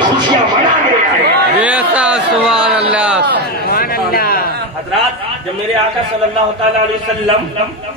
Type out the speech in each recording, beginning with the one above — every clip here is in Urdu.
خوشیاں منا رہے ہیں۔ سبحان اللہ۔ حضرات، جب میرے آقا صلی اللہ تعالیٰ علیہ وسلم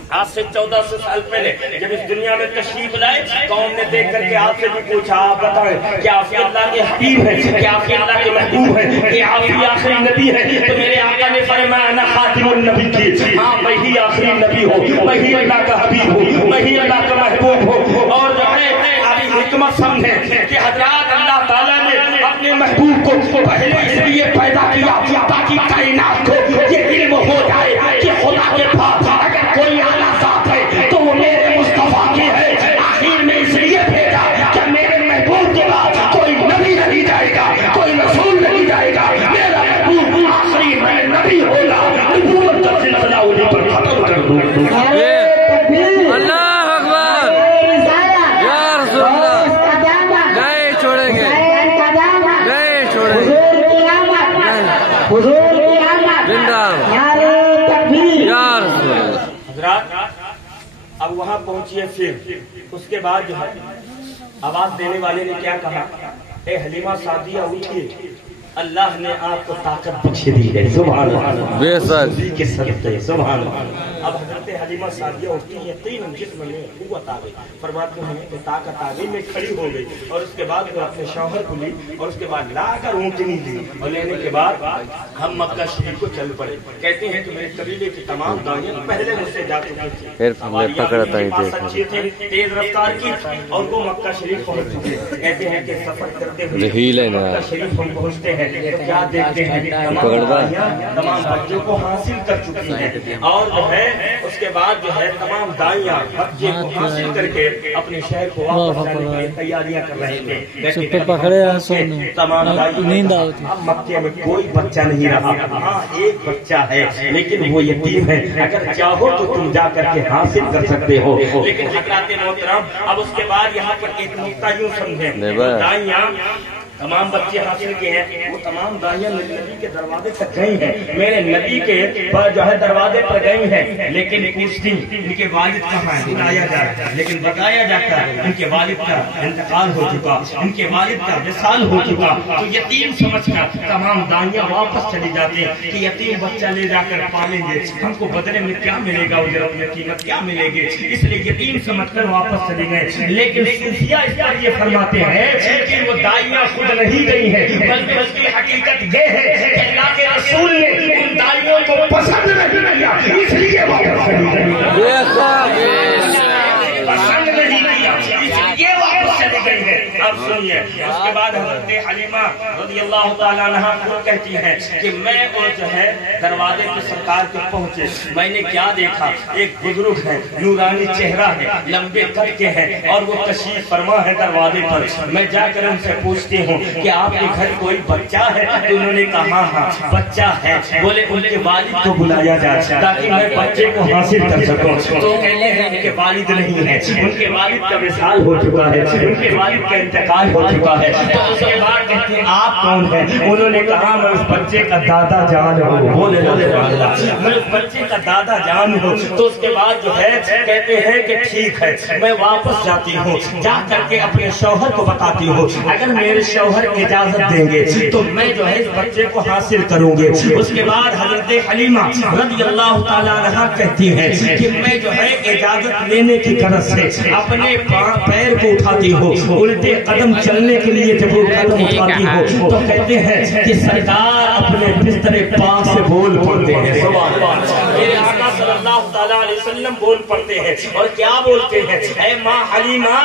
آج سے 1400 سال پہلے جب اس دنیا میں تشریف لائے، قوم نے دیکھ کر کے آپ سے بھی پوچھا، آپ بتائیں کیا آپ اللہ کے حبیب ہیں، کیا آپ اللہ کے محبوب ہیں، کیا آپ آخری نبی ہیں؟ تو میرے آقا نے فرمایا انا خاتم النبی کی، ہاں میں ہی آخری نبی ہوں، میں ہی اللہ کا حبیب ہوں، میں ہی اللہ کا محبوب ہوں۔ اور جو ہے ابھی حکمت سمجھیں کہ حضرات اللہ تعالیٰ نے اپنے محبوب کو پہلے اس لیے پیدا کیا تاکہ کائنات کو یہ علم ہو جائے کہ خدا کے پاس اگر کوئی اعلیٰ ذات ہے تو وہ میرے مصطفیٰ کی ہے۔ آخر میں اس لیے بھیجا کہ میرے محبوب کے بعد کوئی نبی نہیں جائے گا، کوئی رسول نہیں جائے گا، میرا محبوب آخری نبی ہوگا۔ نبوت کا سلسلہ انہیں پر ختم کر دوں۔ اللہ اکبر، یا رسول اللہ، نہیں چھوڑیں گے، نہیں چھوڑیں گے، زندہ یا رسول اللہ۔ حضرات اب وہاں پہنچیے، پھر اس کے بعد جو ہے آواز دینے والے نے کیا کہا، اے حلیمہ سعدیہ اٹھیے، اللہ نے آپ کو طاقت بخش دی ہے۔ سبحان اللہ، بے شک کے صدقے، سبحان اللہ۔ اب حضرت حلیمہ سعدیہ اٹھتی ہیں، یقیناً جسم میں قوت آ گئی، فرماتے ہیں کہ طاقت آ گئی، میں کھڑی ہو گئی، اور اس کے بعد وہ اپنے شوہر کو لی، اور اس کے بعد لا کر اونٹنی لی، اور لینے کے بعد ہم مکہ شریف کو چل پڑے۔ کہتے ہیں کہ میرے قبیلے کی تمام دائیں پہلے مجھ سے جا چکے تھے، تیز رفتار کی، اور وہ مکہ شریف پہنچ چکے۔ کہتے ہیں کہ سفر کرتے ہوئے مکہ شریف ہم پہنچتے ہیں تو کیا دیکھتے ہیں، تمام بچوں کو حاصل کر چکی ہیں، اور جو ہے اس کے بعد جو ہے تمام دائیاں بچے کو حاصل کر کے اپنے شہر کو واپس جانے کے لیے تیاریاں کر رہے تھے۔ تمام دائیاں اب مکے میں کوئی بچہ نہیں رہا، ہاں ایک بچہ ہے لیکن وہ یتیم ہے، اگر چاہو تو تم جا کر کے حاصل کر سکتے ہو۔ لیکن حضرات محترم اب اس کے بعد یہاں پر ایک نقطہ یوں سمجھیں، دائیاں تمام بچے حاصل کے ہیں، وہ تمام دائیاں میرے نبی کے دروازے تک گئی ہیں، میرے نبی کے جو ہے دروازے پر گئی ہیں، لیکن پوچھتی ان کے والد کہاں ہیں، بلایا جاتا ہے، لیکن بتایا جاتا ہے ان کے والد کا انتقال ہو چکا، ان کے والد کا وصال ہو چکا۔ تو یتیم سمجھ کر تمام دائیاں واپس چلی جاتی ہیں کہ یتیم بچہ لے جا کر پالیں گے، ہم کو بدلے میں کیا ملے گا، اجرت میں قیمت کیا ملے گی، اس لیے یتیم سمجھ کر واپس چلی گئے۔ لیکن صوفیہ اس پر یہ فرماتے ہیں کہ وہ دائیاں نہیں گئی ہے، بلکہ اس کی حقیقت یہ ہے کہ اللہ کے رسول نے ان دائیوں کو پسند نہیں کیا، اس لیے واپس چلی گئی، پسند نہیں کیا اس لیے واپس چلی گئی ہے۔ اب سنیے، اس کے بعد حضرت حلیمہ رضی اللہ تعالیٰ عنہا خود کہتی ہیں کہ میں اور جو ہے دروازے پہ سرکار کے پہنچے، میں نے کیا دیکھا، ایک بزرگ ہے، نورانی چہرہ ہے، لمبے قد کے ہیں، اور وہ تشریف فرما ہے دروازے پر۔ میں جا کر ان سے پوچھتی ہوں کہ آپ کے گھر کوئی بچہ ہے؟ تو انہوں نے کہا ہاں بچہ ہے۔ بولے ان کے والد کو بلایا جائے تاکہ میں بچے کو حاصل کر سکوں۔ تو کہتے ہیں ان کے والد نہیں ہے، ان کے والد کا وصال ہو چکا ہے، ان کے والد کا انتقال ہو چکا ہے۔ تو اس کے بعد کہتے ہیں آپ کون ہیں؟ انہوں نے کہا میں اس بچے کا دادا جان ہوں۔ بولے میں اس بچے کا دادا جان ہوں۔ تو اس کے بعد جو ہے کہتے ہیں کہ ٹھیک ہے، میں واپس جاتی ہوں، جا کر کے اپنے شوہر کو بتاتی ہوں، اگر میرے شوہر اجازت دیں گے تو میں جو ہے اس بچے کو حاصل کروں گے۔ اس کے بعد حضرت حلیمہ رضی اللہ تعالیٰ عنہا کہتی ہے کہ میں جو ہے اجازت لینے کی غرض سے اپنے پیر کو اٹھاتی ہوں، الٹے قدم چلنے کے لیے جب وہ قدم اٹھاتی ہوں تو کہتے ہیں کہ سرکار اپنے بستر پاک سے بول پڑتے ہیں، میرے آقا صلی اللہ تعالیٰ علیہ وسلم بول پڑتے ہیں، اور کیا بولتے ہیں، اے ماں حلیمہ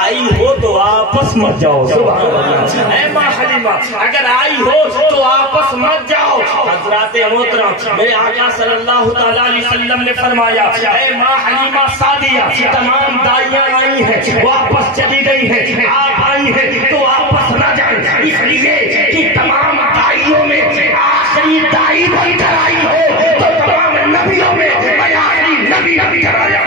آئی ہو تو واپس مت جاؤ، اے ماں حلیمہ اگر آئی ہو تو واپس مت جاؤ۔ حضرات محترم میرے آقا صلی اللہ تعالیٰ علیہ وسلم نے فرمایا اے ماں حلیمہ سعدیہ تمام دائیاں آئی ہیں واپس چلی گئی ہیں، آپ آئی ہیں تو واپس نہ جائیں، اس لیے کہ تمام دائیوں میں آخری دائی بن کر آئی ہو تو تمام نبیوں میں میں آخری نبی بن کر آیا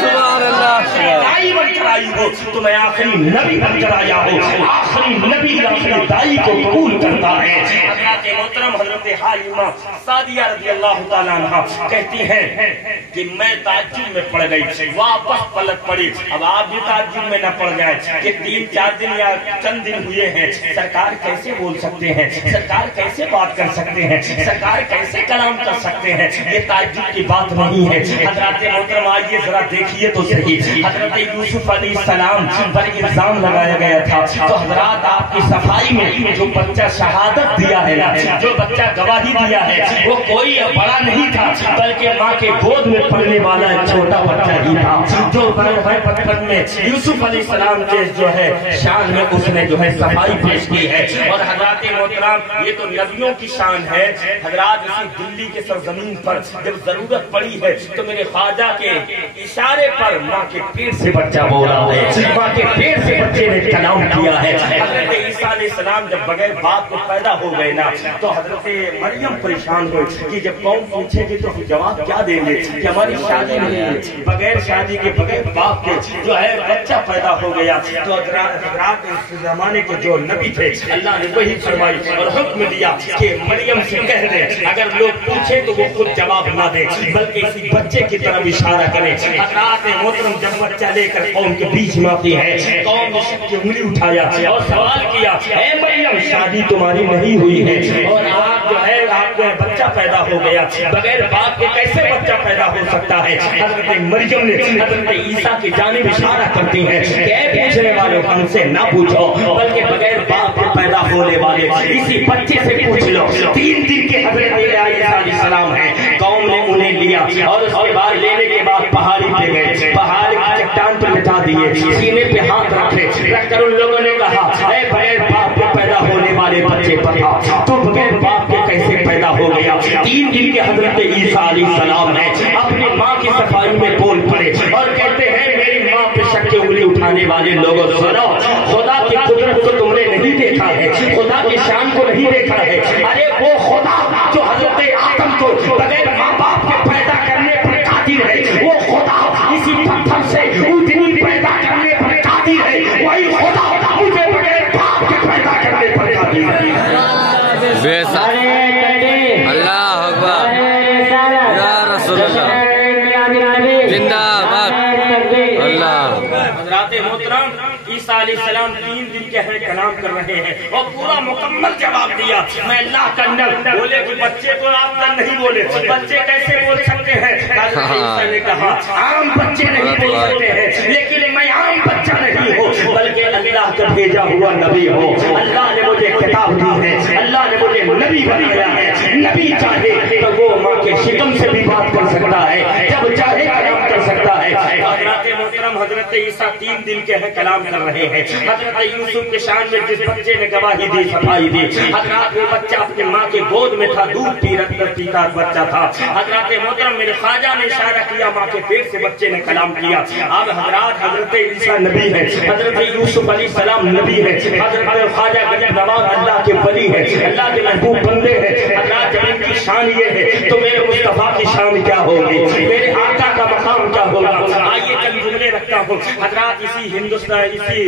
سبحان اللہ، دائی بن کر آئی ہو تو میں آخری نبی بن کر آیا ہوں، آخری نبی آخری دائی کو قبول کرتا ہے۔ حضرات محترم حضرت حضرت حلیمہ سعدیہ رضی اللہ تعالیٰ عنہ کہتی ہیں کہ میں تعجب میں پڑ گئی، واپس پلٹ پڑی۔ اب آپ بھی تعجب میں نہ پڑ گئے کہ 3-4 دن یا چند دن ہوئے ہیں، سرکار کیسے بول سکتے ہیں، سرکار کیسے بات کر سکتے ہیں، سرکار کیسے کلام کر سکتے ہیں؟ یہ تعجب کی بات نہیں ہے۔ حضرات محترم آئیے ذرا دیکھیے تو صحیح، حضرت یوسف علیہ السلام پر الزام لگایا گیا تھا، تو حضرات آپ کی صفائی میں جو بچہ شہادت دیا ہے، جو بچہ گواہی دیا ہے، وہ کوئی بڑا نہیں تھا بلکہ ماں کے گود میں پڑنے والا ایک چھوٹا بچہ ہی تھا، جو بچپن میں یوسف علیہ السلام کے جو ہے شان میں اس نے جو ہے صفائی پیش کی ہے۔ اور حضرات محترم یہ تو نبیوں کی شان ہے۔ حضرات اسی دلی کے سرزمین پر جب ضرورت پڑی ہے تو میرے خواجہ کے اشارے پر ماں کے پیٹ سے بچہ بولا ہے، ماں کے پیٹ سے بچے نے کلام کیا ہے۔ حضرت عیسیٰ علیہ السلام جب بغیر باپ کے پیدا ہو گئے نا تو حضرت مریم پریشان ہوئی کہ جب قوم پوچھے گی تو جواب کیا دیں گے کہ ہماری شادی نہیں ہے، بغیر شادی کے بغیر باپ کے جو ہے بچہ پیدا ہو گیا۔ تو حضرات اس زمانے کے جو نبی تھے اللہ نے وہی فرمائی اور حکم دیا کہ مریم سے کہہ دے اگر لوگ پوچھے تو وہ خود جواب نہ دے بلکہ اسی بچے کی طرف اشارہ کرے۔ حضرات محترم جب بچہ لے کر قوم کے بیچ میں آتی ہے، قوم نے شک کی انگلی اٹھایا اور سوال کیا اے مریم شادی تمہاری نہیں ہوئی ہے اور آپ جو ہے آپ کو بچہ پیدا ہو گیا، بغیر باپ کے کیسے بچہ پیدا ہو سکتا ہے؟ حضرت مریم نے حضرت عیسیٰ کی جانب اشارہ کرتی ہے کہ اے پوچھنے والوں ہم سے نہ پوچھو بلکہ بغیر باپ کے پیدا ہونے والے اسی بچے سے پوچھ لو۔ 3 دن کے حضرت عیسیٰ علیہ السلام ہیں، قوم نے انہیں لیا اور اس کے بعد لینے کے بعد پہاڑی پہ گئے، پہاڑ کی چٹان پر بٹھا دیے، سینے پہ ہاتھ رکھے، رکھ کر ان لوگوں نے کہا اے بغیر باپ کے پیدا ہونے والے بچے پتھا تو بغیر باپ کے کیسے پیدا ہو گیا؟ 3 دن کے حضرت عیسیٰ علیہ السلام ہیں، اپنی ماں کی صفائی میں بول پڑے اور کہتے ہیں میری ماں پہ شک کی انگلی اٹھانے والے لوگوں سنو، خدا کی قدرت کو تم نے نہیں دیکھا ہے، خدا کی شان کو نہیں دیکھا ہے، ارے وہ خدا جو حضرت آدم کو بغیر ماں باپ کے پیدا کرنے پر قادر ہے، وہ خدا اسی پتھر سے اونٹنی پیدا کرنے پر قادر ہے، وہی خدا مجھے بغیر باپ کے پیدا کرنے پر قادر ہے۔ اللہ اکبر یا رسول اللہ زندہ باد اللہ۔ حضرات محترم عیسیٰ علیہ السلام 3 دن کے ہیں کلام کر رہے ہیں اور پورا مکمل جواب دیا، میں اللہ کا نبی بولے کہ بچے تو آپ کا نہیں بولے، بچے کیسے بول سکتے ہیں؟ حضرت عیسیٰ نے کہا عام بچے نہیں بول سکتے ہیں لیکن میں عام بچہ نہیں ہوں بلکہ اللہ کا بھیجا ہوا نبی ہوں، اللہ نے مجھے کتاب دی ہے، اللہ نے مجھے نبی بنایا ہے، نبی چاہے تو وہ ماں کے شکم سے بھی بات کر سکتا ہے، جب چاہے کلام کر سکتا ہے۔ حضرات محترم حضرت عیسیٰ 3 دن کے ہیں کلام کر رہے ہیں، حضرت یوسف کے شان میں جس بچے نے گواہی دی صفائی دی، حضرات وہ بچہ اپنے ماں کے گود میں تھا، دودھ پیتا بچہ تھا۔ حضرات محترم میرے خواجہ نے اشارہ کیا ماں کے پیٹ سے بچے نے کلام کیا۔ اب حضرات حضرت عیسیٰ نبی ہے، حضرت یوسف علیہ السلام نبی ہے، حضرت خواجہ غریب نواز اللہ کے ولی ہے، اللہ کے محبوب بندے ہیں۔ حضرات جب ان کی شان یہ ہے تو میرے مصطفیٰ کی شان کیا ہوگی، میرے آقا کا مقام کیا ہوگا؟ آئیے چند جملے رکھتا ہوں۔ حضرات اسی ہندوستان اسی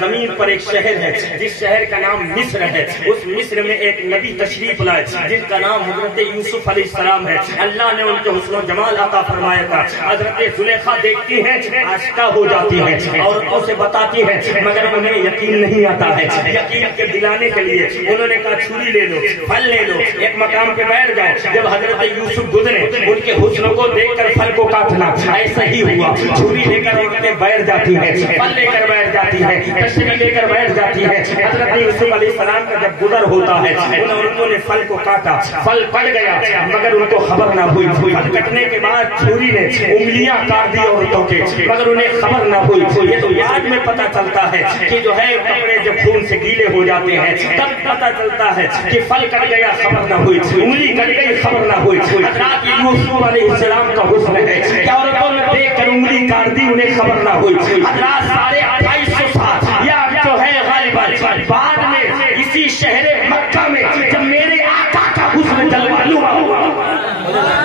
زمین پر ایک شہر ہے جس شہر کا نام مصر ہے، اس مصر میں ایک نبی تشریف لائے جن کا نام حضرت یوسف علیہ السلام ہے۔ اللہ نے ان کے حسن و جمال عطا فرمایا تھا۔ حضرت زلیخا دیکھتی ہیں آشکا ہو جاتی ہیں، عورتوں سے بتاتی ہیں مگر انہیں یقین نہیں آتا ہے۔ یقین کے دلانے کے لیے انہوں نے کہا چھری لے لو، پھل لے لو، ایک مقام پہ بیٹھ جاؤ۔ جب حضرت یوسف گزرے ان کے حسن کو دیکھ کر پھل کو کاٹنا، ایسا ہی ہوا، چھری لے کر عورتیں بیٹھ جاتی ہیں، پھل لے کر بیٹھ جاتی ہیں، کشتی لے کر بیٹھ جاتی ہیں۔ حضرت یوسف علیہ السلام کا جب گزر ہوتا ہے ان عورتوں نے پھل کو کاٹا، پھل پڑ گیا مگر ان کو خبر نہ ہوئی، پھل کٹنے کے بعد چھری نے انگلیاں کاٹ دی عورتوں کے مگر انہیں خبر نہ ہوئی۔ یہ تو بعد میں پتا چلتا ہے کہ جو ہے کپڑے جب خون سے گیلے ہو جاتے ہیں تب پتا چلتا ہے کہ پھل کٹ گیا خبر نہ ہوئی، انگلی کٹ گئی خبر نہ ہوئی۔ حضرات یوسف علیہ السلام کا حسن ہے کہ عورتوں نے دیکھ کر انگلی کاٹ دی انہیں خبر نہ ہوئی۔ حضرات 2850 سال یا جو ہے غالباً بعد میں اسی شہر مکہ میں جب میرے آقا کا حسن جلوہ ہوا